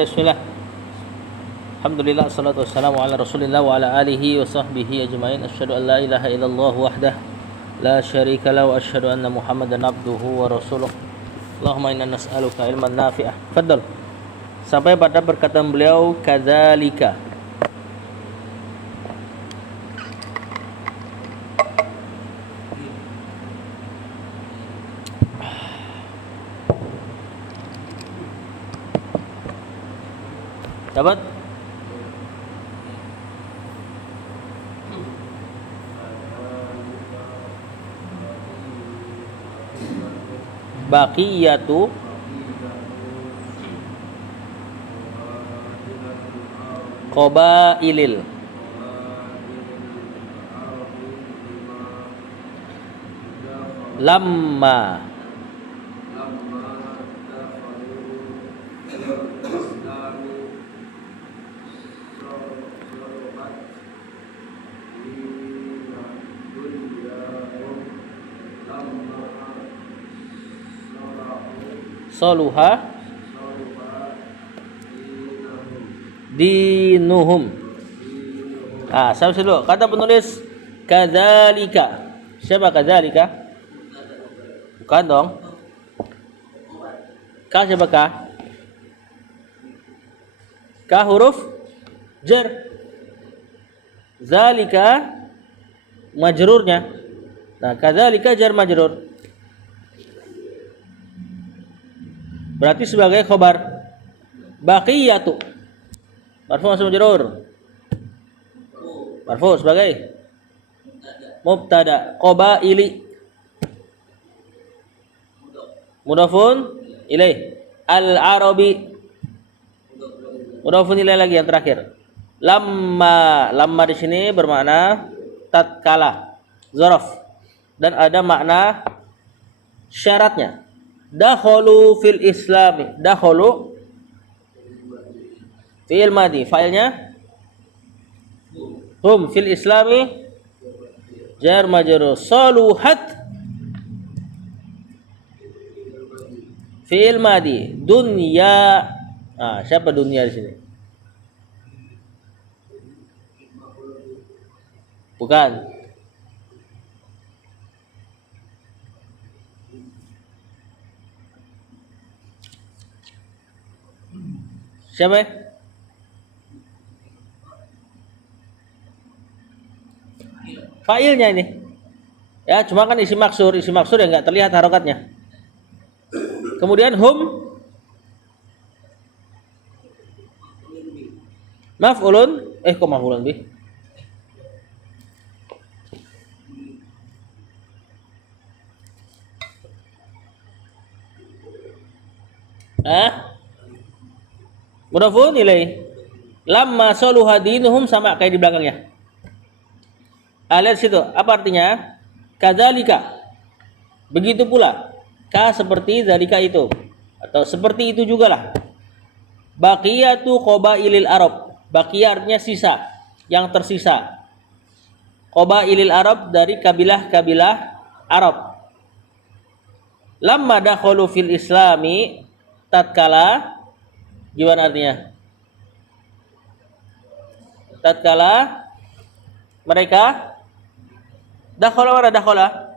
Bismillah. Alhamdulillah, assalatu wassalamu ala Rasulillah wa ala alihi wa sahbihi ajmain. Asyhadu an la ilaha illallah wahdah la syarika lahu wa asyhadu anna Muhammadan abduhu wa rasuluh. Allahumma inna nas'aluka ilman nafi'ah. Fadhal. Sampai pada perkataan beliau kadzalika. Dapat? Baqiyatu qabailil lamma saluha dinuhum. Sama dulu. Kata penulis kadzalika. Siapa kadzalika? Bukan dong. Ka siapa ka? Ka huruf jar. Zalika majrurnya. Nah, kadzalika jar majrur. Berarti sebagai khobar. Baqiyatu marfu masuk majrur. Marfu sebagai mubtada. Qabaili mudhafun ilaih. Al-arabi mudhafun ilaih lagi yang terakhir. Lamma di sini bermakna tatkala, zaraf, dan ada makna syaratnya. Dakhulu fil islami. Dakhulu fi'il madhi. Fa'ilnya hum fil islami jar majrur. Saluhat fi'il madhi. Dunya. Siapa dunia di sini? Bukan. Siapa? Fa'ilnya ini. Ya, cuma kan isi maksur yang enggak terlihat harokatnya. Kemudian hum maf'ulun, kok maf'ulun bih? Mudhafun ilaih. Lamma saluha dinuhum sama kayak di belakangnya. Lihat situ. Apa artinya? Kadzalika. Begitu pula. Ka seperti zalika itu. Atau seperti itu jugalah. Baqiyatu qabailil Arab. Baqiyah artinya sisa, yang tersisa. Qabailil Arab dari kabilah-kabilah Arab. Lamma dakhalu fil islami tatkala. Gimana artinya? Tatkala mereka dakhala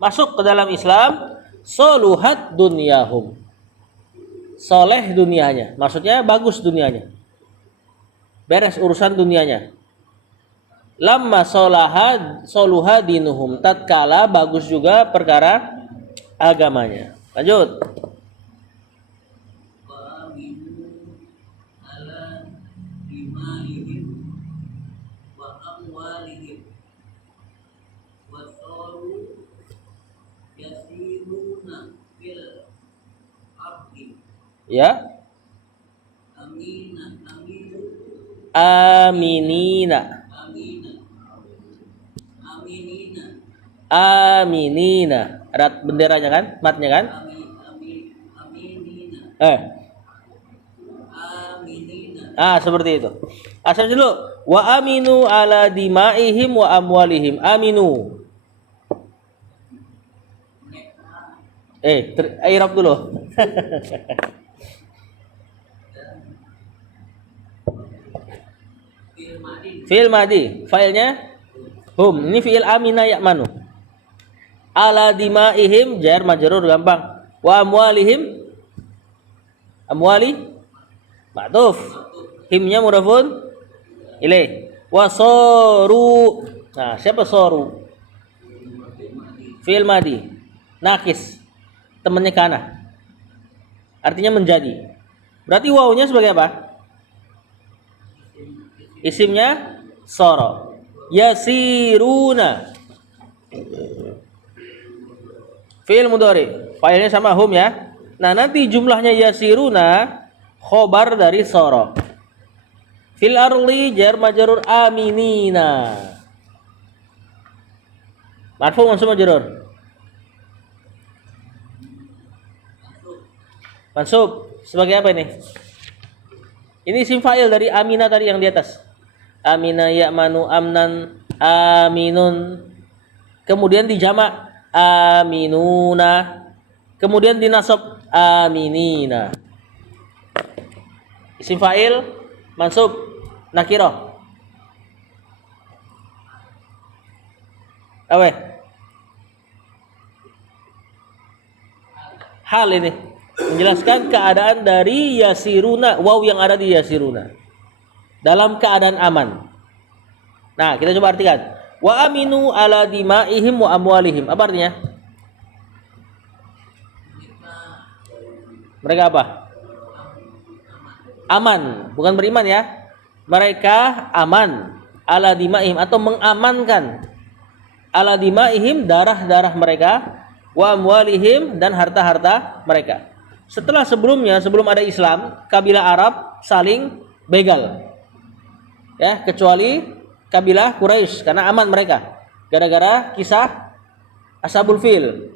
masuk ke dalam Islam, soluhat dunyahum. Soleh dunianya, maksudnya bagus dunianya. Beres urusan dunianya. Lamma soluha dinuhum. Tatkala bagus juga perkara agamanya. Lanjut. Ya. Aminina. Ada benderanya kan? Matnya kan? Seperti itu. Asal dulu. Wa aminu ala dimaihim wa amwalihim. Aminu. Irab dulu. Fi'il madi. Fa'ilnya hum. Ini fi'il amina ya'manu. Ala dimaihim jar majrur gampang. Wa amwalihim amwali ma'tuf. Himnya mudhafun ilaih. Wa saru. Nah, siapa saru? Fi'il madi. Nakis. Temannya kana. Artinya menjadi. Berarti wawunya sebagai apa? Isimnya soro. Yasiruna. Fi'il mudhari. Fa'ilnya sama hum ya. Nah, nanti jumlahnya yasiruna khobar dari soro. Fil arli jar majrur aminina. Marfu mansub majrur. Mansub sebagai apa ini? Ini isim fa'il dari amina tadi yang di atas. Amina ya'manu amnan aminun. Kemudian dijamak aminuna. Kemudian dinasab aminina. Isim fa'il mansub nakirah. Apa? Hal ini menjelaskan keadaan dari yasiruna, waw yang ada di yasiruna dalam keadaan aman. Nah, kita coba artikan. Wa aminu ala dimaihim wa amwalihim. Apa artinya? Mereka apa? Aman, bukan beriman ya. Mereka aman ala dimaihim atau mengamankan ala dimaihim darah-darah mereka wa amwalihim dan harta-harta mereka. Setelah sebelumnya, sebelum ada Islam, kabilah Arab saling begal. Ya, kecuali kabilah Quraisy karena aman mereka. Gara-gara kisah Ashabul Fil.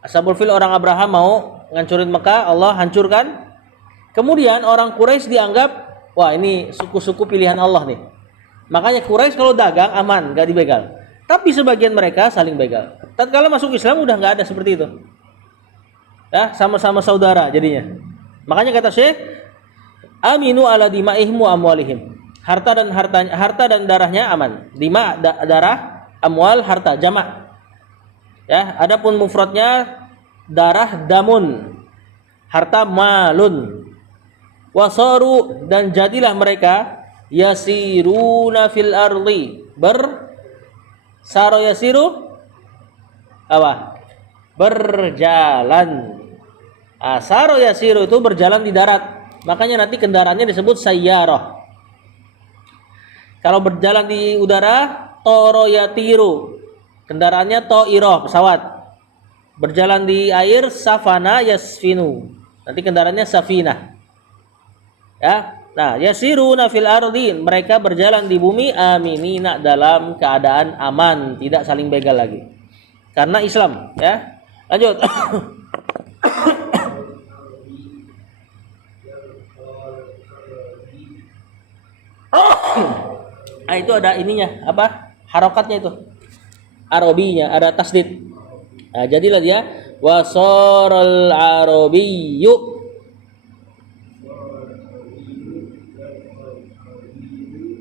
Ashabul Fil orang Abraham mau ngancurin Mekah, Allah hancurkan. Kemudian orang Quraisy dianggap, wah ini suku-suku pilihan Allah nih. Makanya Quraisy kalau dagang aman, gak dibegal. Tapi sebagian mereka saling begal. Tatkala masuk Islam udah nggak ada seperti itu. Ya, sama-sama saudara jadinya. Makanya kata Syekh, aminu ala dimaihim wa amwalihim. Harta dan darahnya aman. Dima darah, amwal harta jamak. Ya, adapun mufradnya darah damun. Harta malun. Wasaru dan jadilah mereka yasiruna fil ardi saro yasiru apa? Berjalan. Saro yasiru itu berjalan di darat. Makanya nanti kendaraannya disebut sayyarah. Kalau berjalan di udara, toro yatiru. Kendaraannya to'iroh, pesawat. Berjalan di air, safana yasfinu. Nanti kendaraannya safinah. Ya. Nah, yasiruna fil ardi, mereka berjalan di bumi aminina dalam keadaan aman, tidak saling begal lagi. Karena Islam, ya. Lanjut. Nah, itu ada ininya, apa? Harokatnya itu. Arabinya, ada tasdid. Nah, jadilah dia wasaral arabiyyu.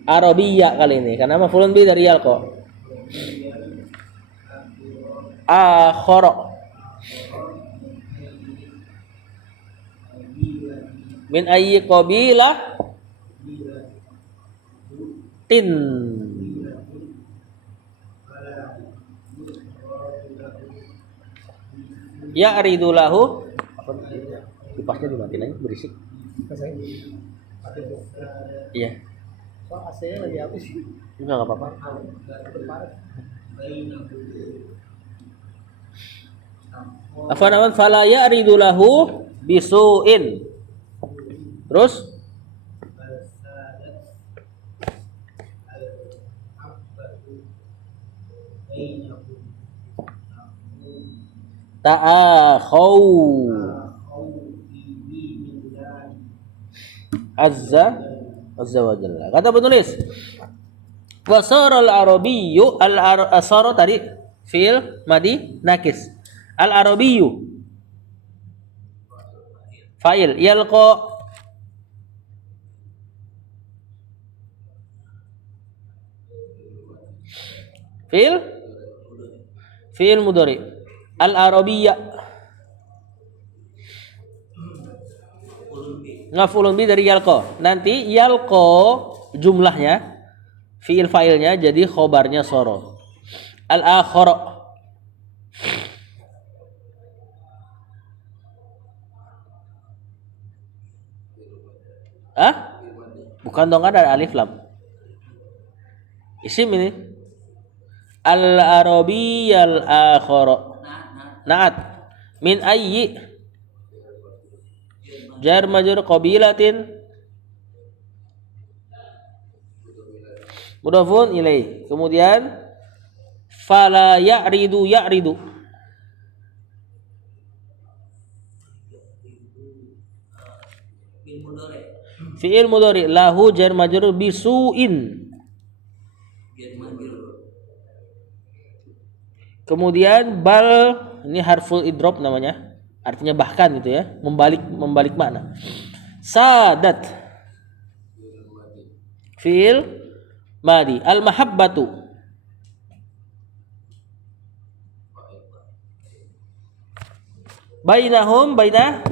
Arabiyya kali ini karena maf'ulun bi dari yalqa. Akhara min ayyi qabilah tin ya aridu lahu. Kipasnya dimatiin aja berisik. Iya. AC-nya lagi habis. Enggak apa-apa. Afanaman fala ya'ridu lahu bisu'in. Terus ta'akhau azza wa jalla. Kata penulis wasara al-arabiyyu al-asara tadi fi'il madi nakis. Al-arabiyyu fa'il yalqa Fi'il fi'il mudhari. Al-Arabiyyah maf'ulun bi dari yalqa. Nanti yalqa jumlahnya fi'il fa'ilnya jadi khobarnya soro. Al-akhara bukan dong, ada alif lam. Isim ini. Al-Arabiyyal akhara. Na'at. Min ayyi jar majrur qabilatin mudhafun ilaih. Kemudian fala ya'ridu fi'il mudhari lahu jar majrur bisuin. Kemudian bal ini harful idrob namanya, artinya bahkan gitu ya, membalik makna. Sadat fi'il madi. Al mahabbatu bainahum baina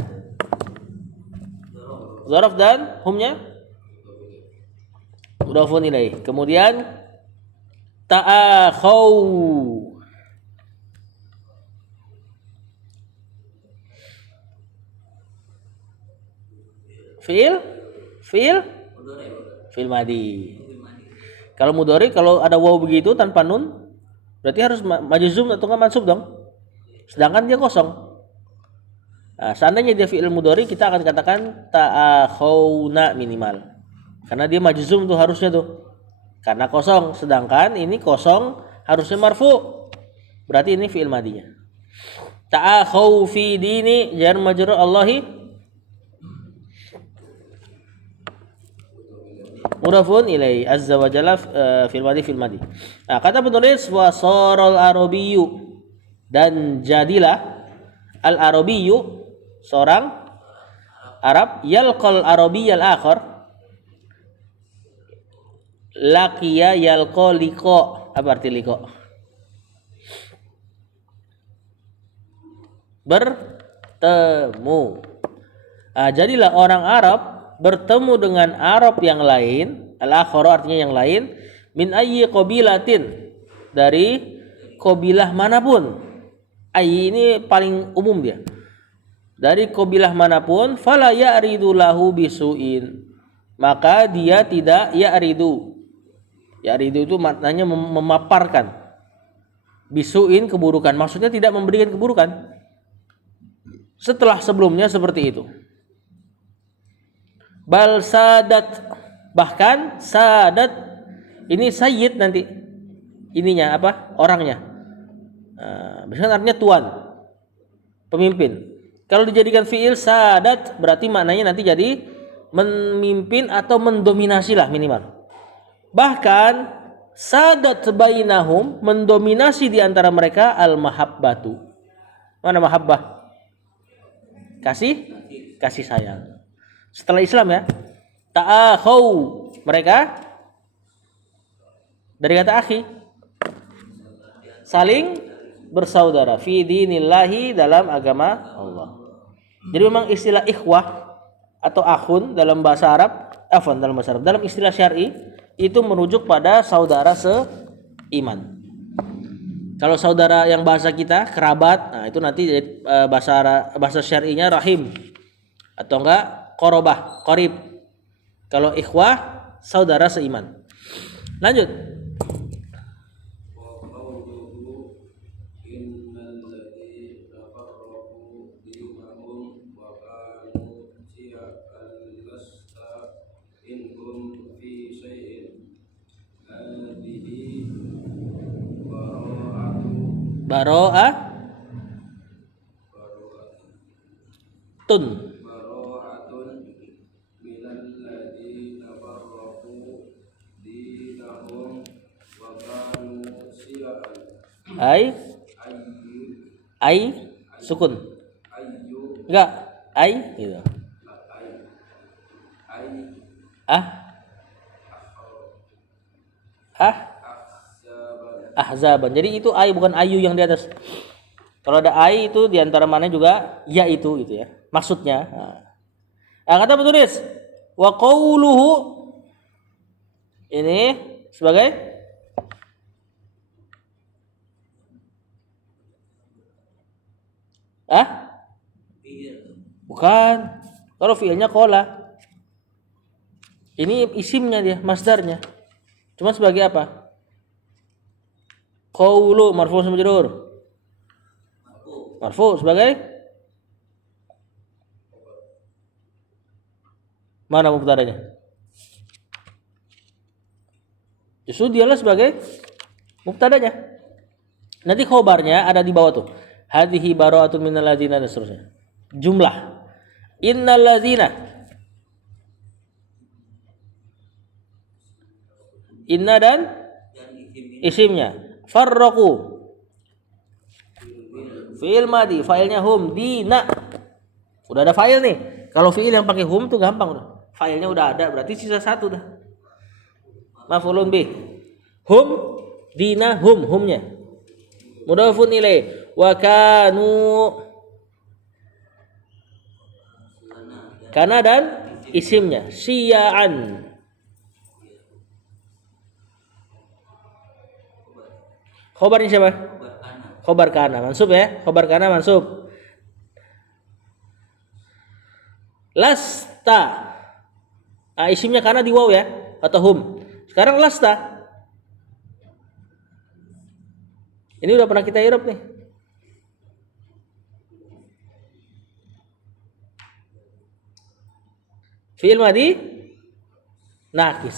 zaraf dan humnya mudhafun ilaih. Kemudian ta'akhau fi'il madi. Kalau mudhari kalau ada waw begitu tanpa nun berarti harus majzum atau enggak mansub dong. Sedangkan dia kosong. Nah, seandainya dia fi'il mudhari kita akan katakan ta'akhawna minimal. Karena dia majzum tuh harusnya tuh. Karena kosong, sedangkan ini kosong harusnya marfu. Berarti ini fi'il madinya. Ta'akhaw fi dini jar majrur Allahi mudhafun ilaihi azza wa jalla fil madi. Nah, kata penulis wasaral arabiyyu dan jadilah al arabiyyu seorang Arab yalqal arabiyyal akhar laqiya yalqa liqa. Apa arti liqa? Bertemu. Jadilah orang Arab bertemu dengan Arab yang lain, al-akhara artinya yang lain, min ayyi qabilatin, dari qabilah manapun. Ayyi ini paling umum dia. Dari qabilah manapun, fala ya'ridu lahu bisuin. Maka dia tidak ya'ridu. Ya'ridu itu maknanya memaparkan. Bisuin keburukan, maksudnya tidak memberikan keburukan. Setelah sebelumnya seperti itu. Bal sadat, bahkan sadat ini sayyid nanti ininya apa orangnya, biasanya artinya tuan, pemimpin. Kalau dijadikan fiil sadat berarti maknanya nanti jadi memimpin atau mendominasi lah minimal. Bahkan sadat bainahum, mendominasi di antara mereka al mahabbatu. Mana mahabbah? Kasih sayang. Setelah Islam ya, ta'akhau, mereka dari kata akhi, saling bersaudara fi dinillahi, dalam agama Allah. Jadi memang istilah ikhwah atau akhun dalam bahasa Arab, dalam istilah syar'i itu merujuk pada saudara seiman. Kalau saudara yang bahasa kita kerabat, nah itu nanti bahasa syar'inya rahim atau enggak qorobah, qorib. Kalau ikhwah, saudara seiman. Lanjut. Baro'ah tun. Ai sukun. Enggak, ai gitu. Ah ahzaban. Jadi itu ai bukan ayu yang di atas. Kalau ada ai itu di antara mana juga ya itu gitu ya. Maksudnya. Kata penulis wa qauluhu ini sebagai bukan. Kalau fiilnya qala. Ini isimnya dia, masdarnya. Cuma sebagai apa? Qaulu marfu sama majrur. Marfu sebagai mana mubtadanya? Justru dialah sebagai mubtadanya. Nanti khobarnya ada di bawah tuh. Hadhihi bara'atun minal ladzina dan seterusnya. Jumlah. Innal ladzina. Inna dan isimnya. Farraqu. Fi'il madi, failnya hum, dina. Udah ada file nih. Kalau fi'il yang pakai hum tuh gampang udah. Filenya udah ada, berarti sisa satu dah. Maf'ulun bih. Hum, dina, humnya. Mudhafun ilaih. Wa kanu. Kana dan isimnya. Syia'an. Khobarnya siapa? Khobar kana. Mansub ya. Khobar kana mansub. Lasta. Isimnya kana di waw ya. Atau hum. Sekarang lasta. Ini udah pernah kita i'rab nih. Fi'il madi nakis.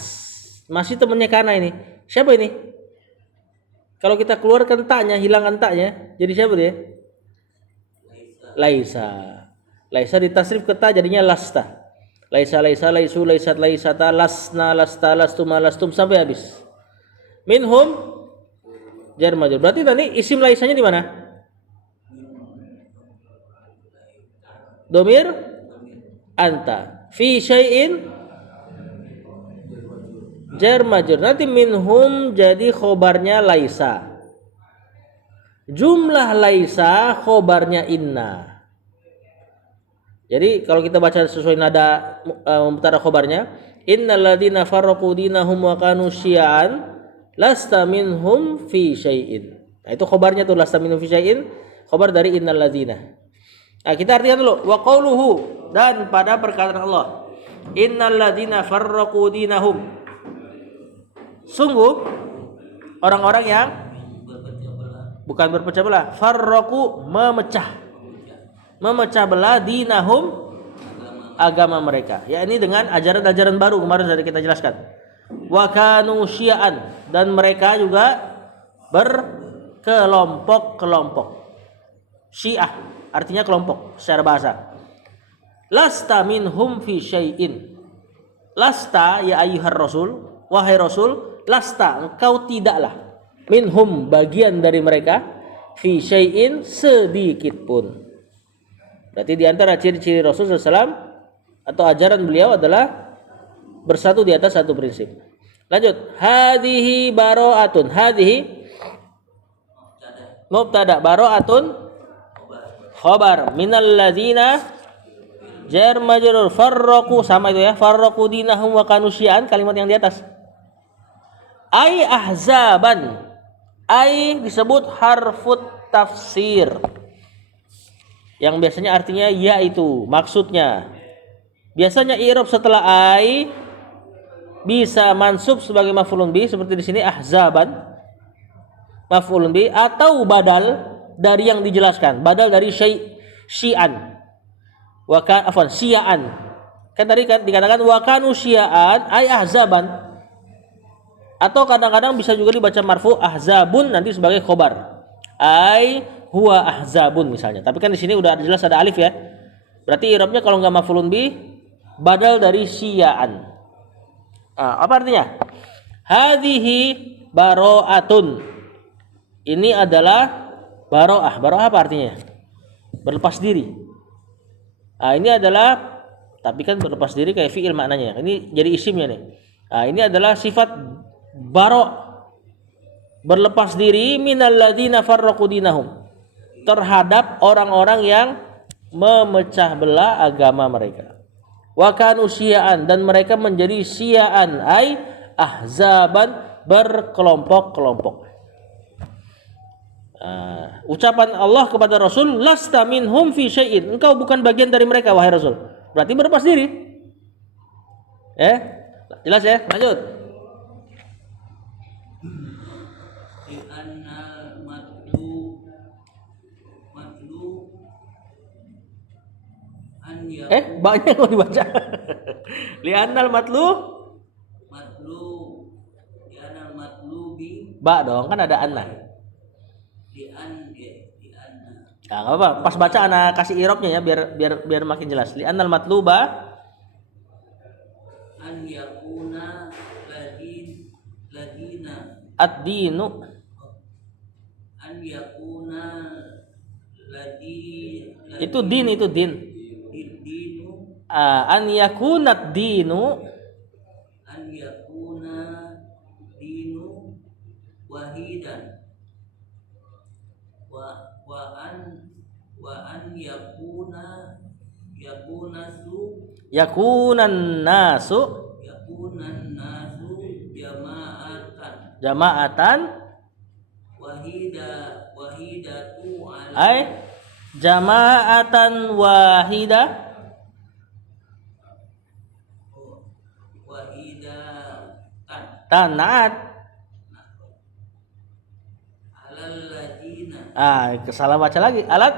Masih temennya kana ini. Siapa ini? Kalau kita keluarkan taknya, hilangkan taknya, jadi siapa dia? Laisa. Laisa ditasrif ke ta jadinya lasta. Laisa, laisu, laisat, laisata, lasna, lasta, lastum, lastum sampai habis. Minhum jar majrur. Berarti tadi isim laisanya di mana? Domir anta. Fi syai'in jar majrur. Nanti minhum jadi khobarnya laisa. Jumlah laisa khobarnya inna. Jadi kalau kita baca sesuai nada mubtada khobarnya, innal ladzina farraqu dinahum wa kanu syi'an lasta minhum fi syai'in. Nah, itu khobarnya tuh lasta minhum fi syai'in, khobar dari innal ladzina. Nah, kita artikan dulu wa qauluhu dan pada perkataan Allah. Innal ladzina farraqu dinahum. Sungguh orang-orang yang bukan berpecah belah, farraqu memecah belah dinahum agama mereka. Ya ini dengan ajaran-ajaran baru kemarin sudah kita jelaskan. Wa kanu syi'an dan mereka juga berkelompok-kelompok. Syiah artinya kelompok secara bahasa. Lasta minhum fi syai'in. Lasta ya ayyuhar rasul, wahai rasul, lasta engkau tidaklah minhum bagian dari mereka fi syai'in sedikit pun. Berarti di antara ciri-ciri Rasulullah SAW atau ajaran beliau adalah bersatu di atas satu prinsip. Lanjut, hadhihi bara'atun. Hadhihi mubtada, bara'atun khabar minal ladzina jar majrur farraqu sama itu ya, farraqu dinahum wa kanu syi'an, kalimat yang di atas. Ai ahzaban. Ai disebut harfut tafsir. Yang biasanya artinya yaitu, maksudnya. Biasanya i'rab setelah ai bisa mansub sebagai maf'ulun bi seperti di sini ahzaban maf'ulun bi atau badal dari yang dijelaskan, badal dari syi'an. Syi'an. Kan tadi kan dikatakan wa kanu syi'an ai ahzaban. Atau kadang-kadang bisa juga dibaca marfu ahzabun nanti sebagai khobar. Ai huwa ahzabun misalnya. Tapi kan di sini udah jelas ada alif ya. Berarti i'rabnya kalau enggak maf'ulun bi badal dari syi'an. Apa artinya? Hadhihi bara'atun. Ini adalah bara'ah. Bara'ah apa artinya? Berlepas diri. Ini adalah, tapi kan berlepas diri kayak fi'il maknanya. Ini jadi isimnya nih. Ini adalah sifat bara'. berlepas diri minalladzina farraqu dinahum, terhadap orang-orang yang memecah belah agama mereka. Wa kanu syi'an, dan mereka menjadi syi'an, ai ahzaban, berkelompok-kelompok. Ucapan Allah kepada Rasul, lasta minhum fi syai'in, engkau bukan bagian dari mereka wahai Rasul. Berarti berlepas diri. Jelas ya? Lanjut. Li'annal matlu an Banyak yang mau dibaca. Li'annal matlu li'annal matlubi ba dong, kan ada anna. li'anna. Nah, enggak apa-apa. Pas baca ana kasih irobnya ya biar makin jelas. Li'annal matluba An yakuna ladina ad-dinu. an yakuna Itu din. dinu An yakunad dinu an yakuna dinu wahidan wa an yakunan nasu jama'atan wahidatu ala ay jama'atan wahidatan tanat. alal ladina Salah baca lagi. Alal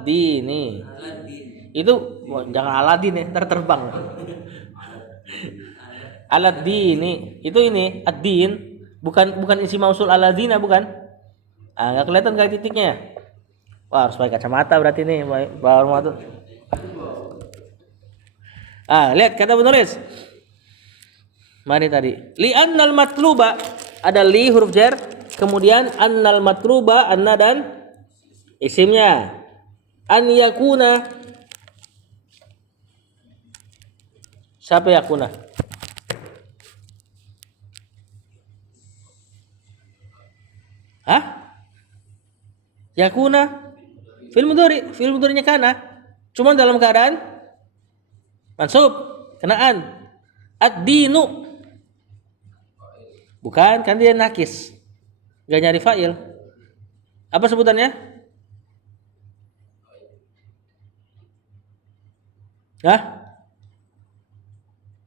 dini. Itu jangan Aladin ya, terbang. Alad dini. Itu ini ad-din, bukan isi mausul aladina, bukan. Enggak kelihatan kayak titiknya. Wah, harus pakai kacamata berarti nih, Pak Ormatul. Lihat kata penulis. Mari tadi. Li annal matluba, ada li huruf jar, kemudian annal matluba, anna dan isimnya. An yakuna, siapa yakuna? Yakuna fil mudhari'nya kana, cuma dalam keadaan mansub, kenaan. Ad-dinu bukan, kan dia nakis, gak nyari fa'il. Apa sebutannya?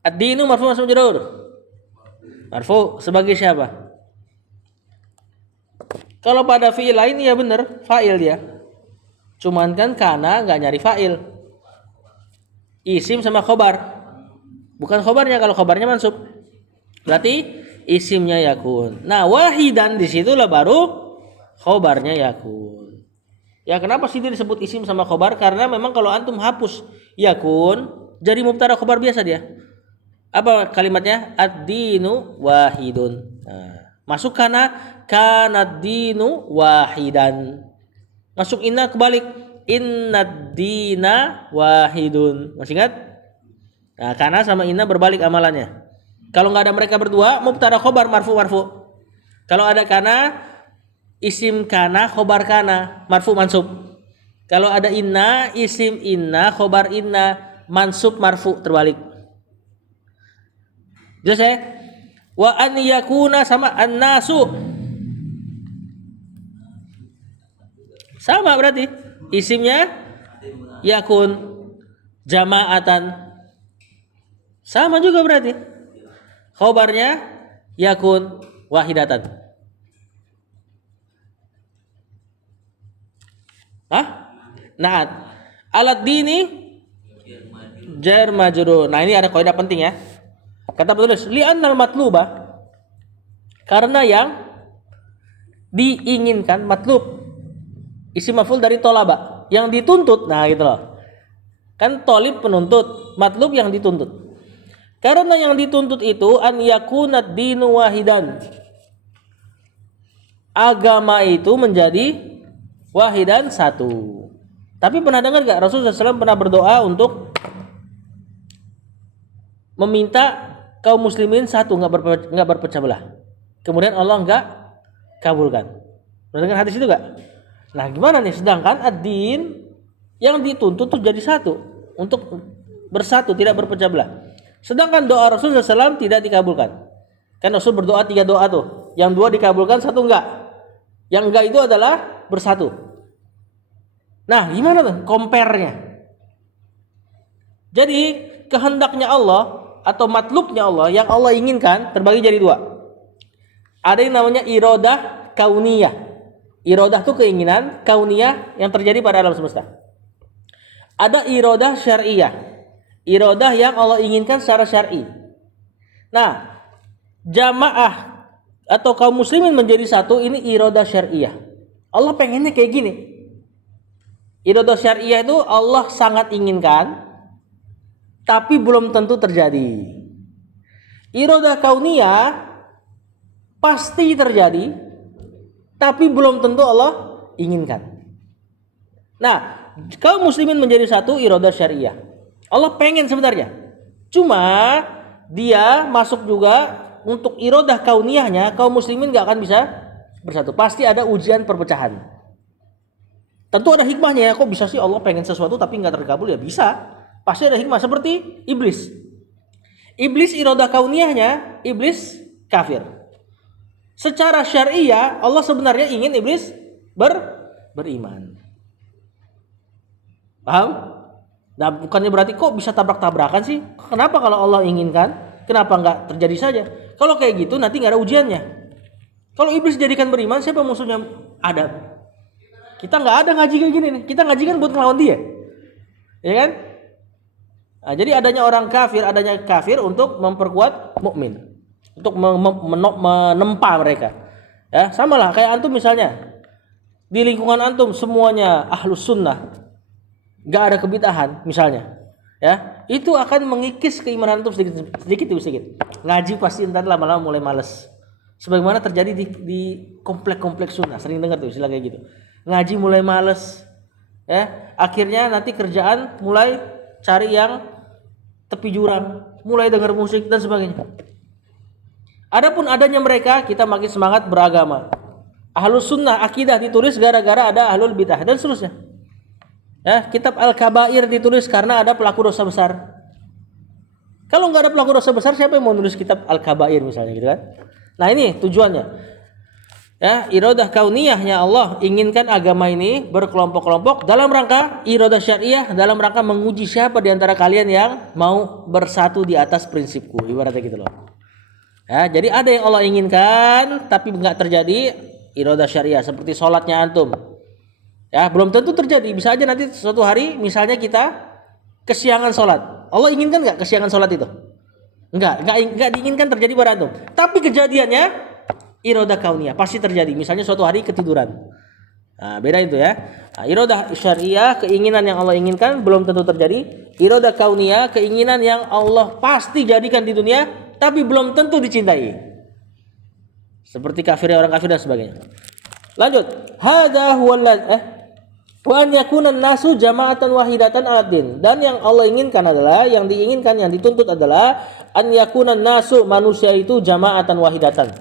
Ad-dinu marfu mansub majrur. Marfu sebagai siapa? Kalau pada fi'il lain ya benar, fa'il dia. Cuman kan kana nggak nyari fa'il. Isim sama khobar. Bukan khobarnya, kalau khobarnya mansub. Berarti isimnya yakun. Nah, wahidan di situlah baru khobarnya yakun. Ya kenapa sih dia disebut isim sama khobar? Karena memang kalau antum hapus yakun, jadi mubtada khobar biasa dia. Apa kalimatnya? Ad-dinu wahidun. Nah, masuk kana dinu wahidan. Masuk inna kebalik, innad dina wahidun. Masih ingat? Nah, kana sama inna berbalik amalannya. Kalau nggak ada mereka berdua, mubtada khobar marfu. Kalau ada kana, isim kana khobar kana marfu mansub. Kalau ada inna, isim inna khobar inna mansub marfu terbalik. Jelas ya? Wa an yakuna sama an-nasu. Sama berarti. Isimnya yakun, jama'atan. Sama juga berarti. Khobarnya yakun, wahidatan. Naat. Alat dini jar majrur. Nah, ini ada kaidah penting ya. Kata penulis, li'annal matluba, karena yang diinginkan, matlub isim maf'ul dari tolaba, yang dituntut. Nah gitu loh. Kan tolib penuntut, matlub yang dituntut. Karena yang dituntut itu an yakunad dinu wahidan, agama itu menjadi wahidan, satu. Tapi pernah dengar gak Rasulullah SAW pernah berdoa untuk meminta kaum muslimin satu, nggak berpecah belah. Kemudian Allah nggak kabulkan. Mendengar hadis itu nggak? Nah gimana nih? Sedangkan ad-din yang dituntut tuh jadi satu, untuk bersatu, tidak berpecah belah. Sedangkan doa Rasulullah SAW tidak dikabulkan. Kan Rasul berdoa 3 doa tuh, yang 2 dikabulkan, 1 enggak. Yang enggak itu adalah bersatu. Nah gimana tuh compare-nya? Jadi kehendaknya Allah atau matlubnya Allah, yang Allah inginkan terbagi jadi 2. Ada yang namanya iradah kauniyah. Iradah itu keinginan, kauniyah yang terjadi pada alam semesta. Ada iradah syariah. Iradah yang Allah inginkan secara syar'i. Nah, jamaah atau kaum muslimin menjadi satu, ini iradah syariah. Allah pengennya kayak gini. Iradah syariah itu Allah sangat inginkan, tapi belum tentu terjadi. Iradah kauniyah pasti terjadi, tapi belum tentu Allah inginkan. Nah, kaum muslimin menjadi satu, iradah syariah. Allah pengen sebenarnya. Cuma dia masuk juga untuk iradah kauniyahnya, kaum muslimin gak akan bisa bersatu. Pasti ada ujian perpecahan. Tentu ada hikmahnya. Kok bisa sih Allah pengen sesuatu tapi gak terkabul? Ya bisa. Pasti ada hikmah. Seperti iblis. Iblis iradah kauniyahnya, iblis kafir. Secara syariah Allah sebenarnya ingin iblis beriman. Paham? Nah bukannya berarti kok bisa tabrak-tabrakan sih? Kenapa kalau Allah inginkan, kenapa nggak terjadi saja? Kalau kayak gitu nanti nggak ada ujiannya. Kalau iblis jadikan beriman, siapa musuhnya? Adam. Kita nggak ada ngaji kayak gini nih. Kita ngaji kan buat ngelawan dia, ya kan? Nah, jadi adanya orang kafir, adanya kafir untuk memperkuat mukmin, untuk menempa mereka. Ya, samalah kayak antum misalnya di lingkungan antum semuanya ahlus sunnah, gak ada kebid'ahan misalnya, ya itu akan mengikis keimanan antum sedikit. Ngaji pasti ntar lama-lama mulai males. Sebagaimana terjadi di komplek-komplek sunnah, sering dengar tuh istilah kayak gitu. Ngaji mulai males, ya akhirnya nanti kerjaan mulai cari yang tepi jurang, mulai dengar musik dan sebagainya. Adapun adanya mereka, kita makin semangat beragama. Ahlus sunnah akidah ditulis gara-gara ada ahlul bid'ah dan seterusnya. Ya, kitab Al-Kabair ditulis karena ada pelaku dosa besar. Kalau nggak ada pelaku dosa besar, siapa yang mau nulis kitab Al-Kabair misalnya gitu kan? Nah ini tujuannya. Ya, iradah kauniyahnya Allah inginkan agama ini berkelompok-kelompok dalam rangka iradah syariah, dalam rangka menguji siapa di antara kalian yang mau bersatu di atas prinsipku, ibaratnya gitu loh. Ya, jadi ada yang Allah inginkan tapi nggak terjadi, iradah syariah seperti sholatnya antum. Ya, belum tentu terjadi. Bisa aja nanti suatu hari misalnya kita kesiangan sholat. Allah inginkan nggak kesiangan sholat itu? Enggak diinginkan terjadi pada antum. Tapi kejadiannya iradah kauniyah pasti terjadi. Misalnya suatu hari ketiduran. Nah, beda itu ya. Nah, iradah syariah, keinginan yang Allah inginkan belum tentu terjadi. Iradah kauniyah, keinginan yang Allah pasti jadikan di dunia tapi belum tentu dicintai. Seperti kafirnya orang kafir dan sebagainya. Lanjut. Hadza huwal wa an yakuna an-nasu jama'atan wahidatan 'alad din. Dan yang Allah inginkan adalah, yang diinginkan, yang dituntut adalah an yakuna an-nasu, manusia itu jama'atan wahidatan,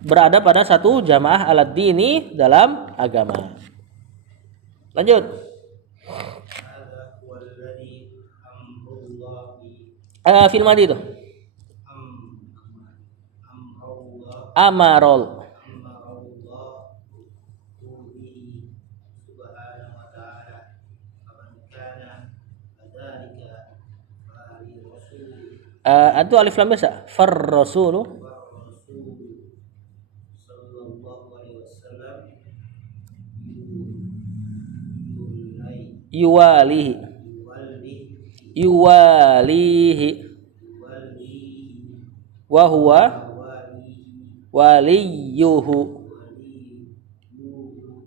berada pada satu jamaah 'alad dini, dalam agama. Lanjut. Film tadi itu. Amarol. Itu alif lam biasa. Far rasulu yuwalihi wa huwa waliyuhu.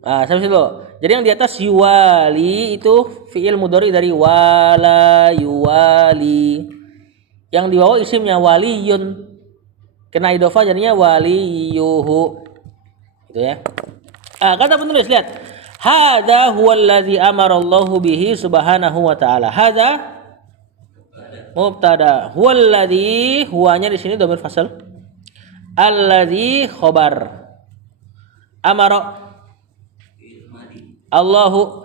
Sampai situ. Jadi yang di atas yuwali itu fi'il mudhari dari wala yuwali. Yang di bawah isimnya waliyun, kena idhofah jadinya waliyuhu. Gitu ya. Kata penulis, lihat. Hadza huwallazi amara Allahu bihi subhanahu wa ta'ala. Hadza Mubtada. Huwallazi, huwanya di sini dhamir fasal. Allazi khobar. Amara. Allahu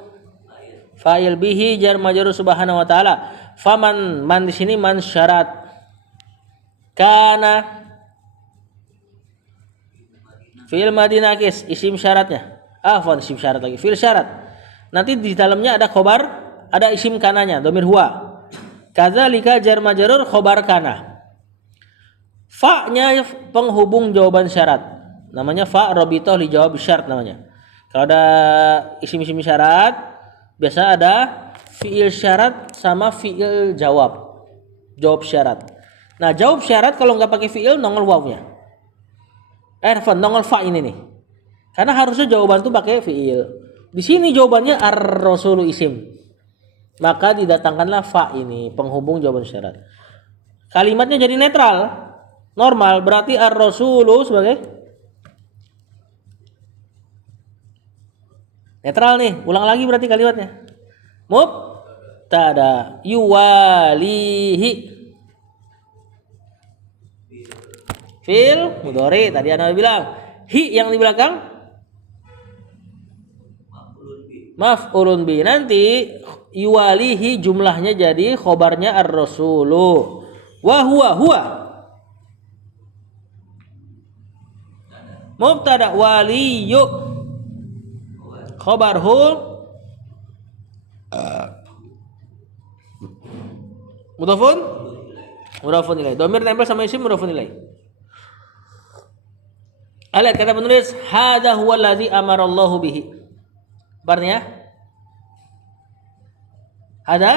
fa'il bihi jar majrur subhanahu wa ta'ala. Faman, man di sini man syarat. Kana fi'il madhi nakis, isim syaratnya. Afwan, isim syarat lagi. Fi'il syarat. Nanti di dalamnya ada khobar, ada isim kananya, dhamir huwa. Kadzalika jar majrur khobar kana. Fa-nya penghubung jawaban syarat. Namanya fa rabithah li jawab syarat namanya. Kalau ada isim-isim syarat, biasa ada fi'il syarat sama fi'il jawab. Jawab syarat. Nah, jawab syarat kalau nggak pakai fi'il nongol wawnya. Nongol fa ini nih. Karena harusnya jawaban itu pakai fi'il. Di sini jawabannya ar-rasulu isim. Maka didatangkanlah fa ini, penghubung jawaban syarat. Kalimatnya jadi netral, normal, berarti ar-rasulu sebagai netral nih. Ulang lagi berarti kalimatnya. Mubtada yuwalihi. Fil mudhari tadi Anda bilang. Hi yang di belakang maf'ulun bi. Nanti yuwalihi jumlahnya jadi khobarnya ar-rasulu. Wa huwa. Mubtada waliyu. Khobarhu mudhafun ilaih. Dhamir nempel sama isim mudhafun ilaih. Lihat kata penulis hadza huwa allazi amarallahu bihi. Artinya ada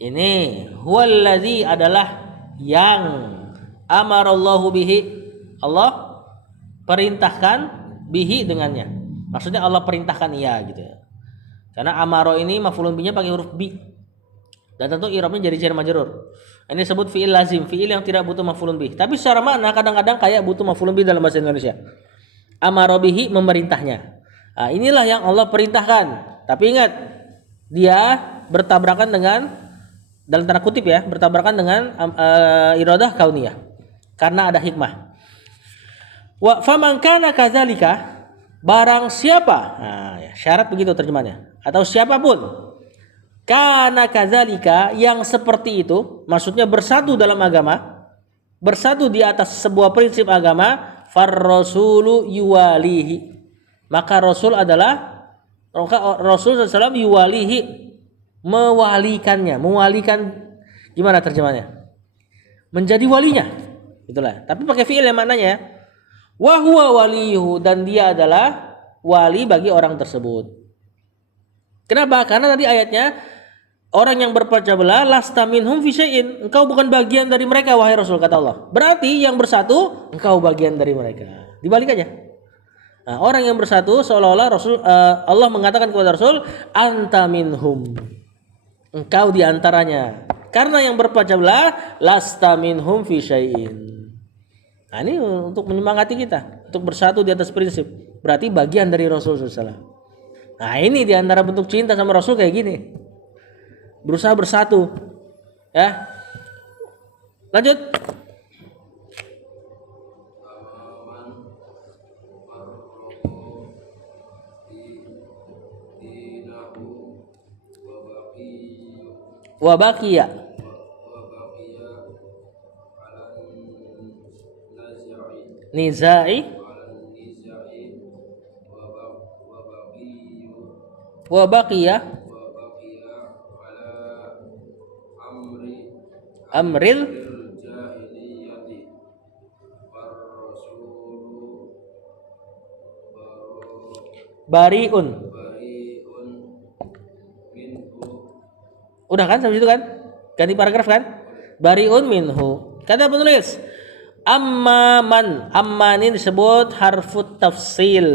ini huwa allazi adalah yang amarallahu bihi, Allah perintahkan bihi dengannya. Maksudnya Allah perintahkan ia gitu ya. Karena amaro ini maf'ulun bihi-nya pakai huruf bi. Dan tentu i'rabnya jadi jar majrur. Ini disebut fi'il lazim, fi'il yang tidak butuh maf'ulun bih. Tapi secara makna kadang-kadang kayak butuh maf'ulun bih dalam bahasa Indonesia. Amaro bihi memerintahnya. Nah, inilah yang Allah perintahkan. Tapi ingat, dia bertabrakan dengan, dalam tanda kutip ya, bertabrakan dengan iradah kauniyah. Karena ada hikmah. Wa faman kana kadzalika, barang siapa. Nah, ya, syarat begitu terjemahnya. Atau siapapun kana kadzalika yang seperti itu, maksudnya bersatu dalam agama, bersatu di atas sebuah prinsip agama, farrasulu yuwalihi, maka Rasul adalah Rasul SAW yuwalihi, mewalikannya. Mewalikan gimana terjemahnya? Menjadi walinya. Itulah. Tapi pakai fi'il yang maknanya wa huwa waliyuhu, dan dia adalah wali bagi orang tersebut. Kenapa? Karena tadi ayatnya orang yang berpecah belah lasta minhum fi syai'in, engkau bukan bagian dari mereka wahai Rasul, kata Allah. Berarti yang bersatu engkau bagian dari mereka. Dibalik aja. Nah, orang yang bersatu seolah-olah Rasul Allah mengatakan kepada Rasul anta minhum, engkau di antaranya. Karena yang berpecah belah lasta minhum fi syai'in. Nah, ini untuk menyemangati kita untuk bersatu di atas prinsip. Berarti bagian dari Rasul SAW. Nah, ini di antara bentuk cinta sama Rasul kayak gini. Berusaha bersatu. Ya. Lanjut. Wa baqiya nizai wa baqiya amril bariun. Udah kan sampai situ kan? Ganti paragraf kan? Bariun minhu. Kata penulis, amma ini disebut harfut tafsil.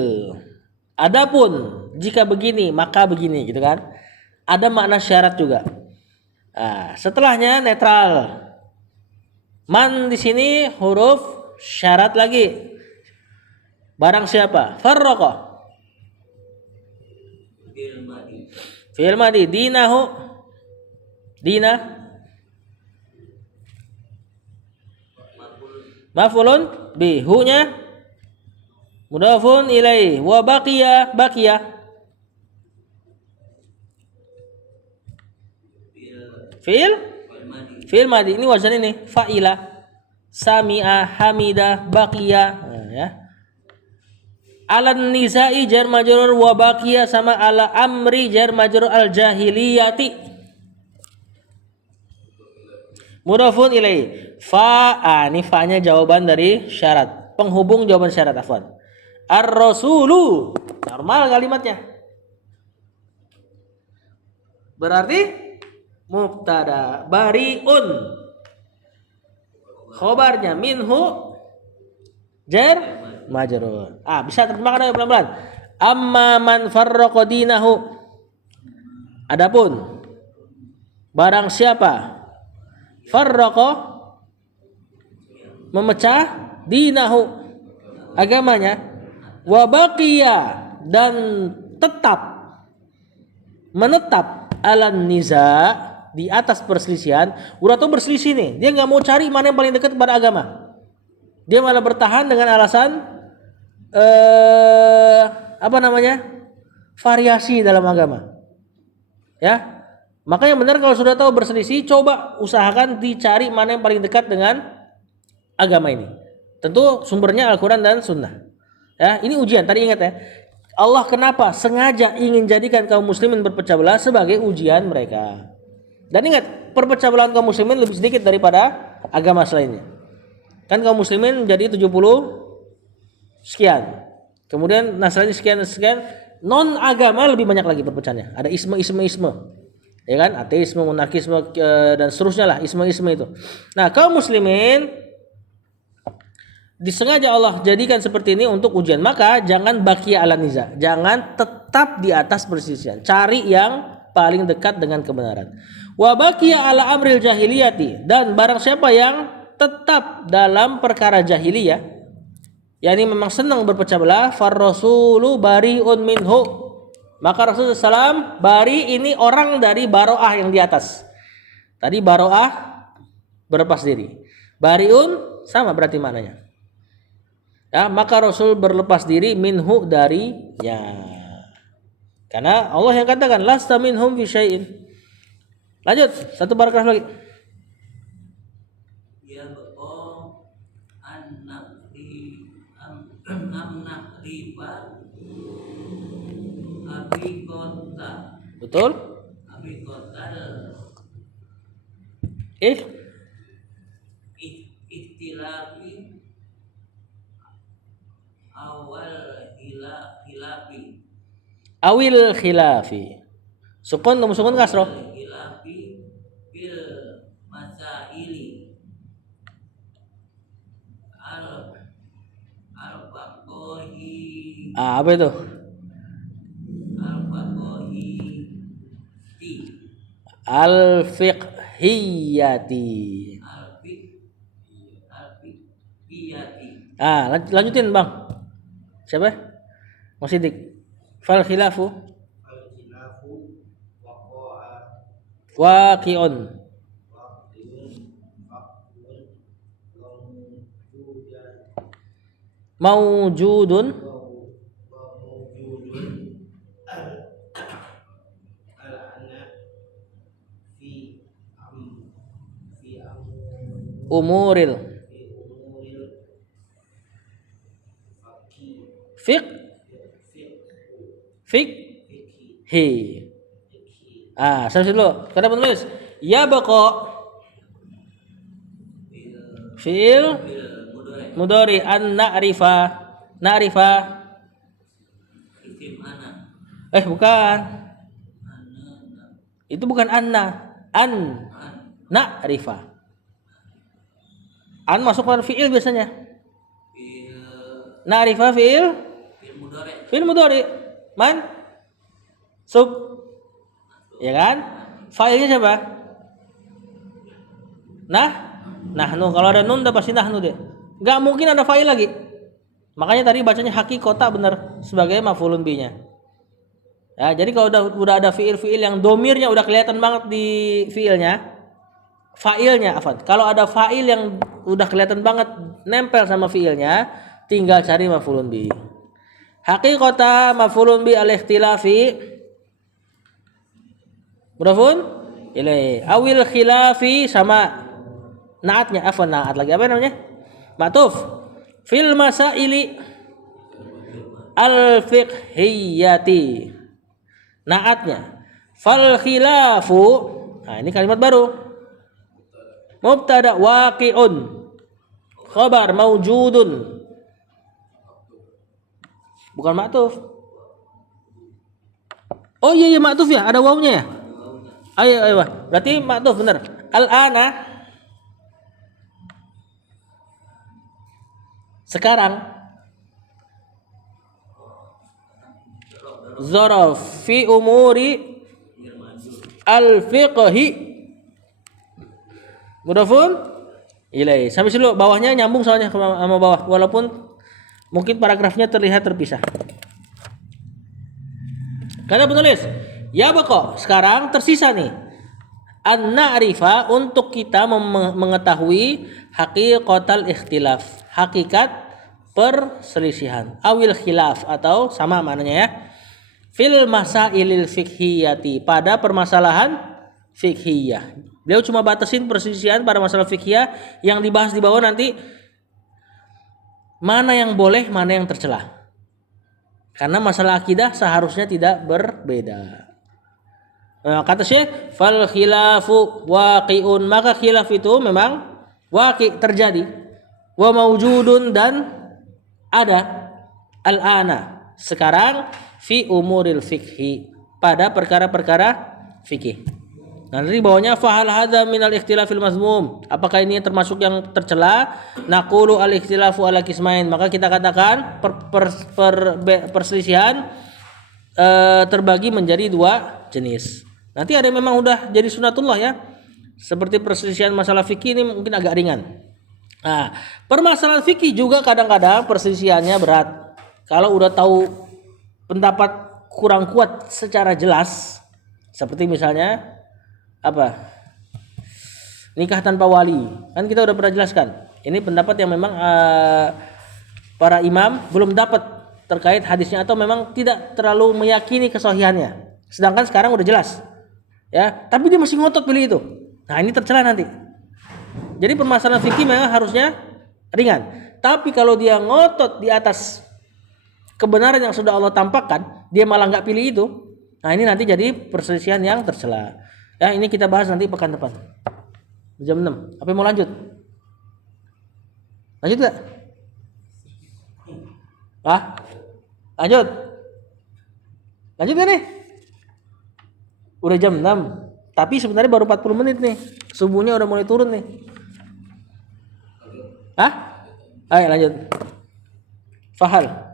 Adapun jika begini maka begini gitu kan? Ada makna syarat juga. Nah, setelahnya netral. Man di sini huruf syarat lagi. Barang siapa? Farraqa. Fi'il madhi. Dinahu. Dina Maf'ulun bi. Hu-nya mudhafun ilaih. Wa baqiya fi'il fi'il madi. Ini wazan ini fa'ila. Sami'a, hamida, baqiya. Nah, ya. Alan nisa'i jar majrur wa baqiya sama ala amri jar majrur al jahiliyati. Mudhafun ilaih. Ini fa-nya jawaban dari syarat. Penghubung jawaban syarat, afwan. Ar-rasulu. Normal kalimatnya. Berarti mubtada. Bari'un. Khobarnya minhu jar majrur. Bisa terjemahkan pelan-pelan. Amma man farraqa dinahu. Adapun barang siapa farraqa memecah dinahu agamanya, wa baqiya dan menetap alan niza di atas perselisihan. Udah tuh berselisih nih, dia nggak mau cari mana yang paling dekat kepada agama, dia malah bertahan dengan alasan variasi dalam agama, ya. Makanya benar kalau sudah tahu berselisih, coba usahakan dicari mana yang paling dekat dengan agama ini. Tentu sumbernya Al-Quran dan Sunnah. Ya, ini ujian. Tadi ingat ya, Allah kenapa sengaja ingin jadikan kaum muslimin berpecah belah sebagai ujian mereka. Dan ingat, perpecah belahan kaum muslimin lebih sedikit daripada agama selainnya. Kan kaum muslimin menjadi 70 sekian. Kemudian Nasrani sekian. Non agama lebih banyak lagi perpecahannya. Ada isme. Ya kan, ateisme, monarkisme dan seterusnya lah, isme itu. Nah, kaum muslimin disengaja Allah jadikan seperti ini untuk ujian. Maka jangan baqiya ala niza, jangan tetap di atas perselisihan. Cari yang paling dekat dengan kebenaran. Wa baqiya ala amril jahiliyati, dan barang siapa yang tetap dalam perkara jahiliyah, yakni memang senang berpecah belah, far rasulu bari'un minhu. Maka Rasulullah SAW bari ini orang dari baro'ah yang di atas. Tadi baro'ah berlepas diri. Bariun sama berarti maknanya. Ya, maka Rasul berlepas diri minhu darinya. Karena Allah yang katakan lasta minhum fi syai'in. Lanjut, satu paragraf lagi. Ya beqo an-nakriba abikota. Betul? Abikotal ikhtilafi awil khilafi. Sukun kamu sukun kasro. khilafi bil masaili al-baqohi. Apa itu? Al-fiqhiyati. Lanjutin bang. Siapa? Mas Sidik. Fal khilafu waqi'un mawjudun umuril fikhi. Saya dulu. Kata penulis, ya baqa fi'il mudhari an na'rifa bukan. Itu bukan anna, an na'rifa. An masuk pada fi'il biasanya. Na'rifa fi'il mudhari. Man sub, ya kan? Fa'ilnya siapa? Nahnu. Kalau ada nun udah pasti nahnu deh. Gak mungkin ada fa'il lagi. Makanya tadi bacanya hakikota benar sebagai maf'ulun binya. Ya, jadi kalau udah ada fi'il yang domirnya udah kelihatan banget di fi'ilnya, fa'ilnya, afan. Kalau ada fa'il yang udah kelihatan banget nempel sama fi'ilnya, tinggal cari maf'ulun bi. Haqiqata maf'ulun bi al-ikhtilafi mudhafun ilai. Awil khilafi sama naatnya, afan, naat lagi apa namanya? Ma'tuf. Fil masaili al-fiqhiyati. Naatnya fal khilafu. Nah, ini kalimat baru. Mubtada waqi'un. Khabar maujudun. Bukan ma'tuf. Oh iya ma'tuf ya, ada wawunya ya? Ayo. Berarti ma'tuf benar. Al-ana sekarang. Zaraf fi umuri al-fiqhi mudhafun ilai. Sampai dulu bawahnya nyambung soalnya sama bawah walaupun mungkin paragrafnya terlihat terpisah. Kata penulis, ya bako, sekarang tersisa nih an-na'rifa untuk kita mengetahui haqiqatal ikhtilaf, hakikat perselisihan, awil khilaf atau sama maknanya ya. Fil masailil fiqhiyati, pada permasalahan fiqhiyah. Beliau cuma batasin perselisihan pada masalah fiqhiyah, yang dibahas di bawah nanti mana yang boleh, mana yang tercela. Karena masalah akidah seharusnya tidak berbeda. Nah, kata Syekh, fal khilafu waqi'un, maka khilaf itu memang waqi', terjadi. Wa maujudun, dan ada. Al-ana, sekarang, fi umuril fikhi, pada perkara-perkara fikih. Nah, nanti bawahnya fahal hadza minal ikhtilafil mazmum, apakah ini termasuk yang tercela? Naqulu al ikhtilafu ala qismain, maka kita katakan perselisihan terbagi menjadi dua jenis. Nanti ada yang memang udah jadi sunatullah ya, seperti perselisihan masalah fikih ini mungkin agak ringan. Nah, permasalahan fikih juga kadang-kadang perselisihannya berat. Kalau udah tahu pendapat kurang kuat secara jelas, seperti misalnya apa, nikah tanpa wali, kan kita udah pernah jelaskan. Ini pendapat yang memang para imam belum dapat terkait hadisnya, atau memang tidak terlalu meyakini kesahihannya. Sedangkan sekarang udah jelas, ya, tapi dia masih ngotot pilih itu. Nah, ini tercela nanti. Jadi permasalahan fikih memang harusnya ringan. Tapi kalau dia ngotot di atas kebenaran yang sudah Allah tampakkan, dia malah nggak pilih itu. Nah, ini nanti jadi perselisihan yang tercela. Ya, ini kita bahas nanti pekan depan. Jam 6. Apa mau lanjut? Lanjut gak? Lanjut? Lanjut gak nih? Udah jam 6. Tapi sebenarnya baru 40 menit nih. Subuhnya udah mulai turun nih. Ayo lanjut. Fahal.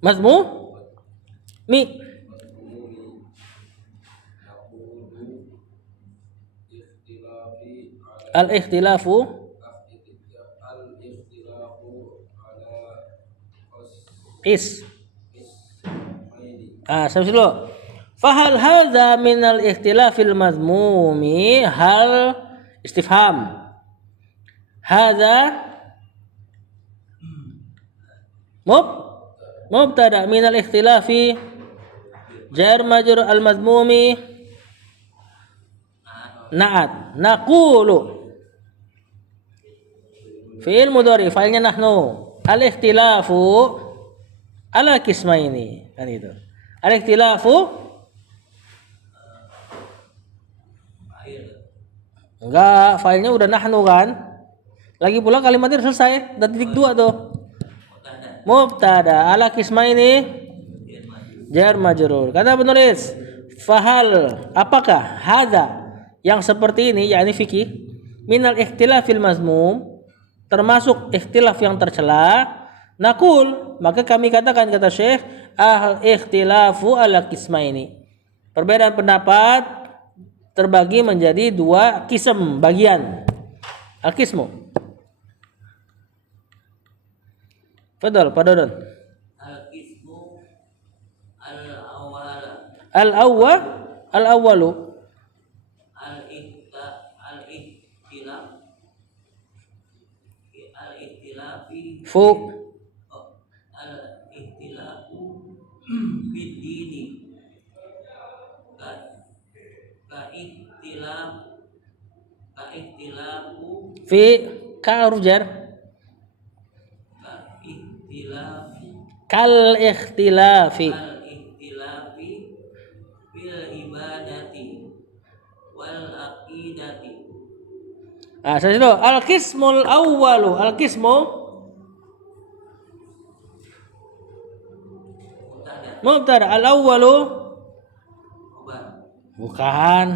Mazmu mi al-ikhtilafu is. Sampai dulu. Fahal hadza minal ikhtilafil mazmumi, hal istifham. Hadza mubtada minal ikhtilafi jar majrur al mazmumi na'at. Naqulu fi'il mudhari, fa'ilnya nahnu. Al ikhtilafu ala qismaini, kan itu. Al ikhtilafu enggak, fa'ilnya udah nahnu kan. Lagi pula kalimatnya udah selesai, udah titik 2 tuh. Mubtada ala qismaini jar majrur. Kata penulis, fahal, apakah hadza yang seperti ini, yakni fikih, minal ikhtilafil mazmum, termasuk ikhtilaf yang tercela? Naqul, maka kami katakan, kata Syekh, al ikhtilafu ala qismaini, perbedaan pendapat terbagi menjadi 2 kism, bagian. Al qismu. Fadal, Pak Dodon. Al Al-awwalu al-ikhtilaf al-ikhtilafi fu al-ikhtilafu fid dini ka ikhtilafu fi ka huruf jar ka ikhtilafi kal ikhtilafi al-ikhtilafi fil ibadati wal aqidati. saya dulu al-qismul awwalu al-qismu mubtada al-awwalu Obat. bukan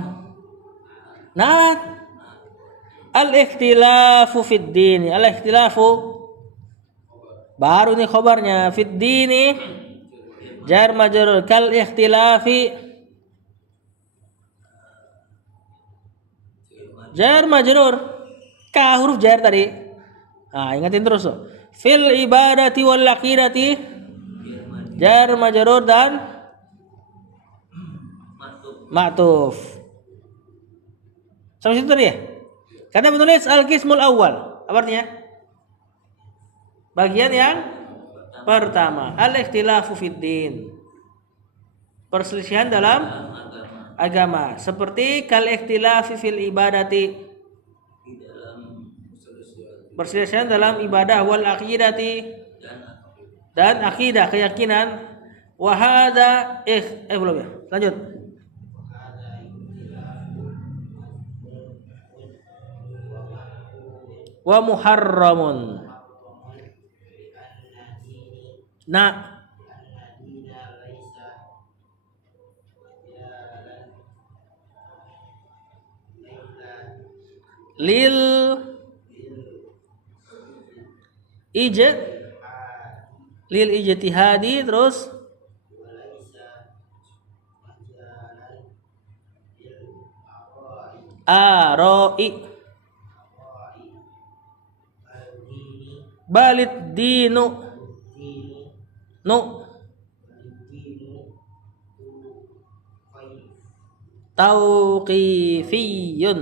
nah al-ikhtilafu fid dini al-ikhtilafu baru nih khobarnya fid dini jar majrur kal ikhtilafi jar majrur ka huruf jar tadi. Nah, ingatin terus tuh. Fil ibadati wal aqidati jar majrur dan ma'tuf. Sampai situ tadi ya? Karena menulis al-qismul awal. Apa artinya? Bagian yang pertama, al-ikhtilafu fid din. Perselisihan dalam agama. Seperti kal ikhtilafi fil ibadati. Perselisihan dalam ibadah wal aqidati dan akidah keyakinan. Wa hadza belum ya. Lanjut. Wa muharramun. Nah, lil ijtihadi terus aroi balid dinu nu tauqifiyun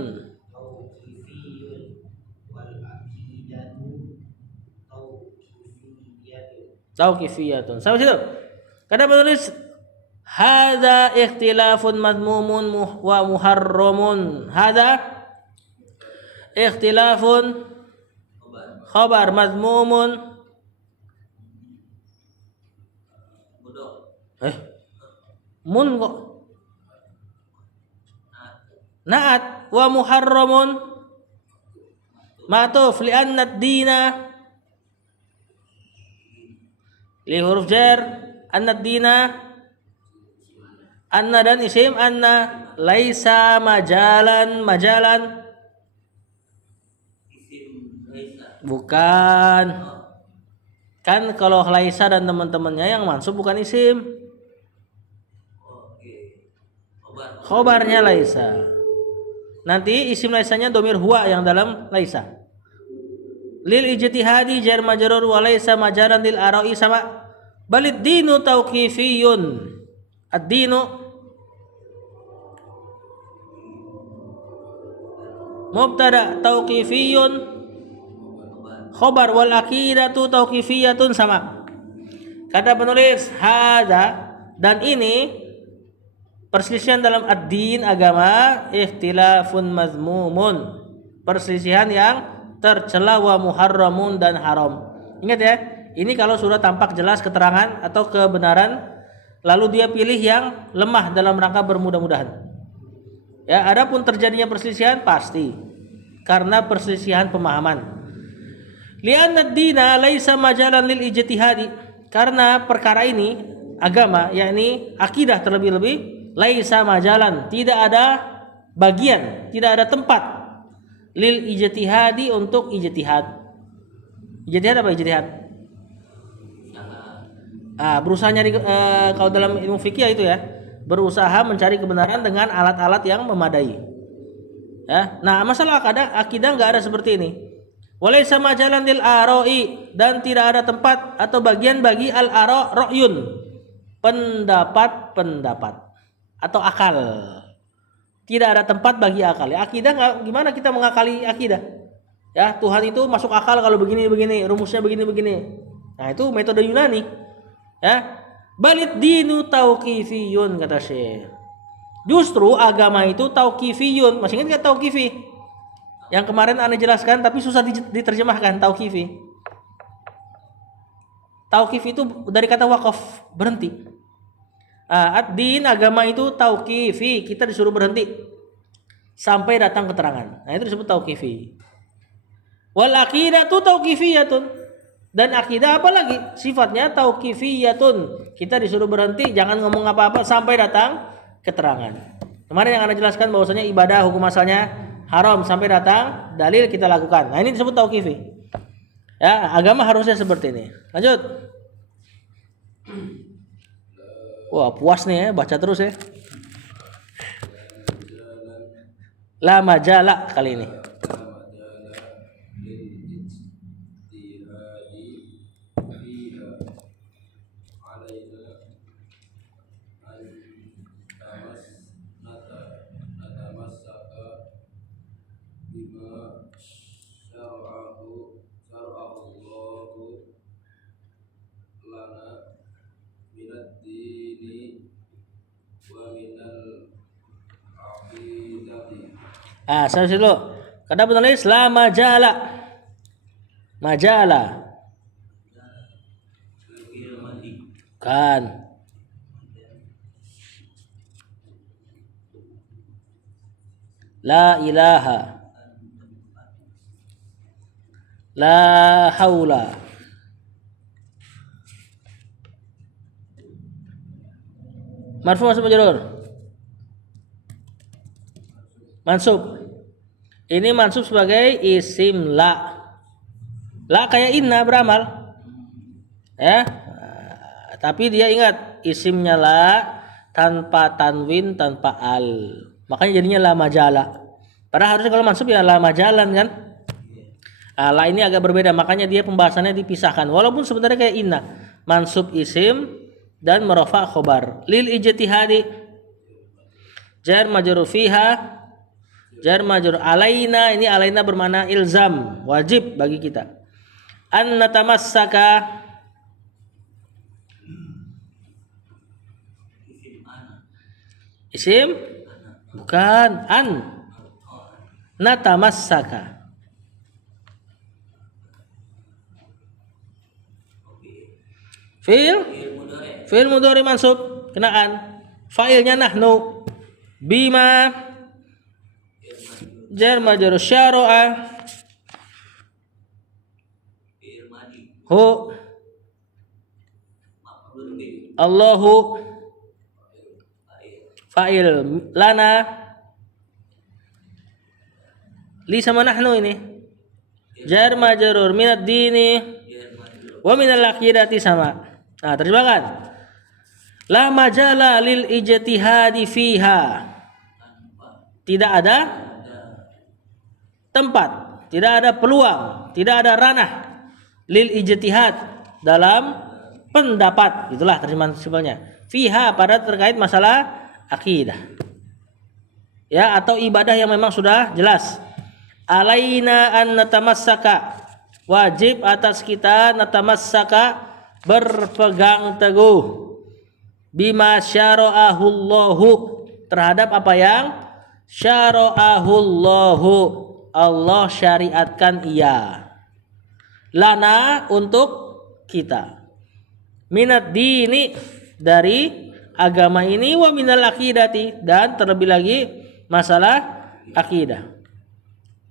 tauqifiyatun. Sama situ. Kada menulis hadza ikhtilafun madmumun wa muharramun. Hadza ikhtilafun khabar madmumun mun kok naat wa muharramun ma'tuf li anna ad-dina li huruf jar anna ad-dina anna dan isim anna laisa majalan bukan kan kalau laisa dan teman-temannya yang mansub bukan isim khobarnya laisa. Nanti isim laisanya domir huwa yang dalam laisa. Lil ijtihadi jar majrur wa laisa majaran lil ara'i sama. Balid dinu tauqifiyun. Ad-dinu mubtada tauqifiyun khobar wal aqidatu tauqifiyatun sama. Kata penulis hadza dan ini perselisihan dalam ad-din agama ikhtilafun mazmumun perselisihan yang tercela wa muharramun dan haram. Ingat ya, ini kalau sudah tampak jelas keterangan atau kebenaran lalu dia pilih yang lemah dalam rangka bermudah-mudahan. Ya, adapun terjadinya perselisihan pasti karena perselisihan pemahaman. Li'anna ad-dina laisa majalan lil ijtihadi. Karena perkara ini agama yakni akidah terlebih-lebih laisa majalan, tidak ada bagian, tidak ada tempat lil ijtihadi untuk ijtihad. Ijtihad apa ijtihad? Berusaha nyari kalau dalam ilmu fikih itu ya, berusaha mencari kebenaran dengan alat-alat yang memadai. Ya. Nah, masalah akidah enggak ada seperti ini. Walaisa majalan lil ara'i dan tidak ada tempat atau bagian bagi al ara ra'yun. Pendapat-pendapat. atau akal. Tidak ada tempat bagi akal. Ya, akidah nggak, gimana kita mengakali akidah? Ya, Tuhan itu masuk akal kalau begini, rumusnya begini. Nah, itu metode Yunani. Ya. Balid dinu tauqifiyun kata Syekh. Justru agama itu tauqifiyun. Masih ingat enggak tauqifi? Yang kemarin Anda jelaskan tapi susah diterjemahkan tauqifi. Tauqif itu dari kata waqaf, berhenti. Ad-din agama itu tauqifi, kita disuruh berhenti sampai datang keterangan. Nah, itu disebut tauqifi. Wal aqidatu tauqifiyatun. Dan akidah apa lagi? Sifatnya tauqifiyatun. Kita disuruh berhenti, jangan ngomong apa-apa sampai datang keterangan. Kemarin yang Anda jelaskan bahwasanya ibadah hukum asalnya haram sampai datang dalil kita lakukan. Nah, ini disebut tauqifi. Ya, agama harusnya seperti ini. Lanjut. Wah, puas nih ya, baca terus ya. La majala kali ini. Saya dulu. Kata penulis la majala. Majala. Kan. La ilaha. La haula. Marfu masuk majrur. Mansub. Ini mansub sebagai isim la. La kayak inna beramal. Ya. Tapi dia ingat isimnya la tanpa tanwin, tanpa al. Makanya jadinya la majala. Padahal harusnya kalau mansub ya la majalan kan. La ini agak berbeda, makanya dia pembahasannya dipisahkan. Walaupun sebenarnya kayak inna, mansub isim dan merafa khobar. Lil ijtihadi jar majrur fiha. Jar majrur alaina, ini alaina bermakna ilzam, wajib bagi kita. An natamassaka isim bukan an natamassaka fi'il mudhari mansub kenaan fa'ilnya nahnu bima jar majrur syara'a hu Allahu fa'il lana li sama nahnu ini jar majrur minad dini wa minal aqidati sama. Nah, terjemahkan la majala lil ijtihadi fiha, tidak ada tempat, tidak ada peluang, tidak ada ranah lil ijtihad dalam pendapat, itulah terjemahan simpelnya. Fiha pada terkait masalah akidah. Ya, atau ibadah yang memang sudah jelas. Alaina an natamassaka, wajib atas kita natamassaka berpegang teguh bima syara'ahullahu terhadap apa yang syara'ahullahu Allah syariatkan ia. Lana untuk kita. Minad dini dari agama ini wa minal aqidati dan terlebih lagi masalah akidah.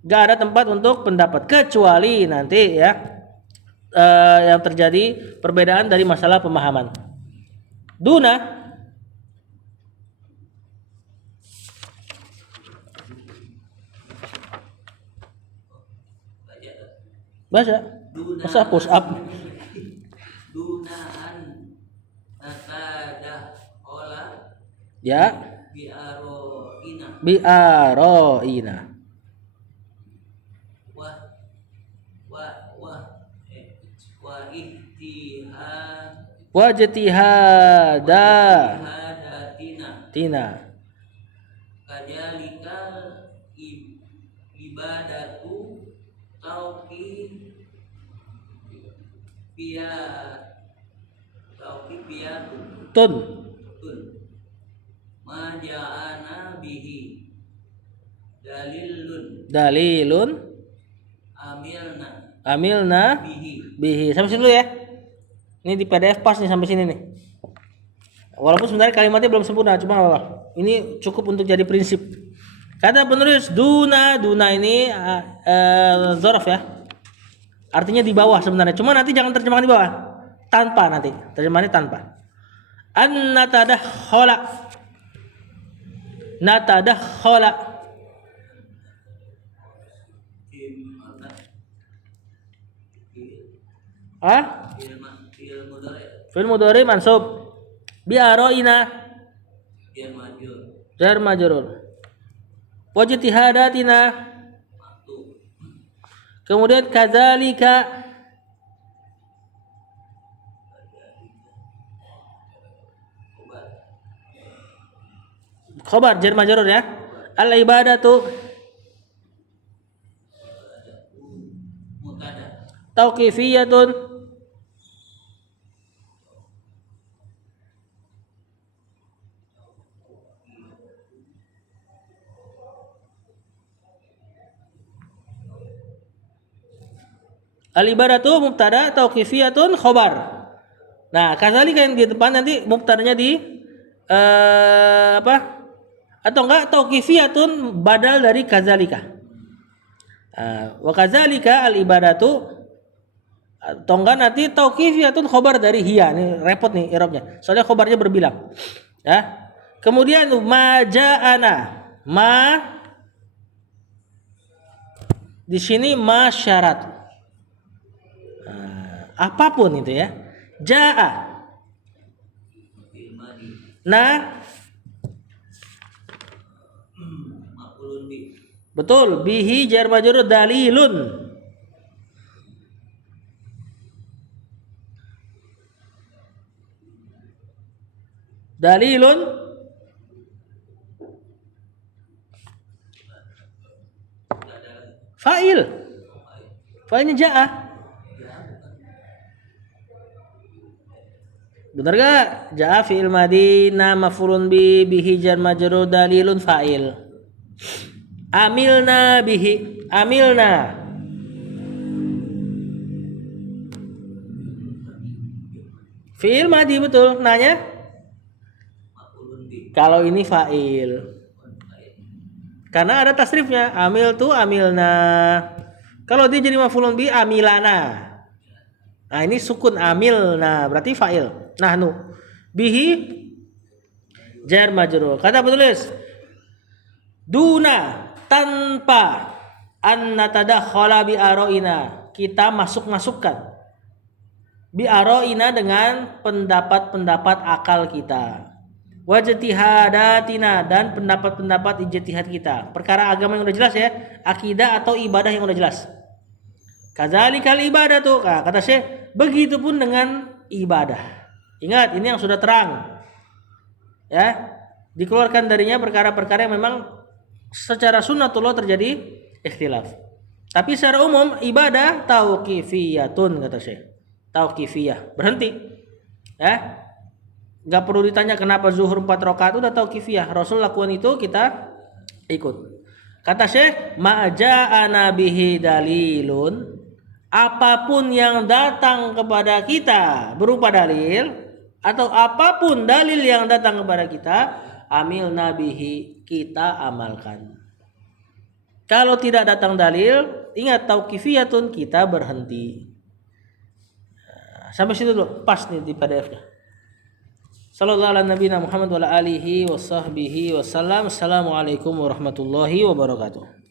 Gak ada tempat untuk pendapat kecuali nanti ya yang terjadi perbedaan dari masalah pemahaman. Duna baca masa push up Dunaan nakadah ola ya biaroina ihtihad wajtihada hadatina Kajalikal ibadatu tauqifiyatun tun maja'ana bihi dalilun amilna bihi. Sampai sini dulu ya. Ini di PDF pas nih sampai sini nih. Walaupun sebenarnya kalimatnya belum sempurna, cuma nggak apa-apa. Ini cukup untuk jadi prinsip. Kata penulis duna ini dzaraf ya. Artinya di bawah sebenarnya. Cuma nanti jangan terjemahkan di bawah. Tanpa nanti. Terjemahannya tanpa. An natadakhala. Fil mudhari mansub. Bi aroina jar majrur. Wajtihadatina. Kemudian kadzalika khabar jar majrur ya. Al ibadatu tauqifiyatun al-ibadatu mubtada tauqifiyatun khobar. Nah, kadzalika yang di depan nanti mubtadanya di apa? Atau enggak tauqifiyatun badal dari kadzalika. Wa kadzalika al-ibadatu atau enggak nanti tauqifiyatun khobar dari hiya. Ini repot nih i'rabnya. Soalnya khobarnya berbilang. Ya. Kemudian maja'ana. Di sini ma syarat. Apapun itu ya. Ja'a. Betul, bihi jar majrur dalilun. Dalilun fa'il. Fa'ilnya ja'a. Benar gak? Ja'a fi'il madhi na maf'ulun bihi jar majrur dalilun fa'il. Amilna bihi. Amilna. Fi'il madhi betul. Nanya? Kalau ini fa'il. Karena ada tasrifnya. Amil tu amilna. Kalau dia jadi maf'ulun bi amilana. Nah ini sukun amilna berarti fa'il. Nahnu bihi jar majrur. Kata penulis duna tanpa an natadakhala bi aroina, kita masukkan bi aroina dengan pendapat-pendapat akal kita, wajtihadatina dan pendapat-pendapat ijtihad kita, perkara agama yang udah jelas ya, akidah atau ibadah yang udah jelas. Kadzalikal ibadatu, kata Syekh, begitupun dengan ibadah. Ingat, ini yang sudah terang. Ya, dikeluarkan darinya perkara-perkara yang memang secara sunnatullah terjadi ikhtilaf. Tapi secara umum ibadah tauqifiyatun, kata Syekh. Tauqifiyah, berhenti. Ya. Enggak perlu ditanya kenapa zuhur 4 rakaat, udah tauqifiyah. Rasul lakukan itu, kita ikut. Kata Syekh, ma'ja'ana bihi dalilun, apapun yang datang kepada kita berupa dalil atau apapun dalil yang datang kepada kita, amil nabihi, kita amalkan. Kalau tidak datang dalil, ingat tauqifiyatun, kita berhenti. Sampai situ dulu, pas nih di PDF-nya. Sallallahu ala nabiyina Muhammad wa ala alihi wa sahbihi wasallam. Assalamualaikum warahmatullahi wabarakatuh.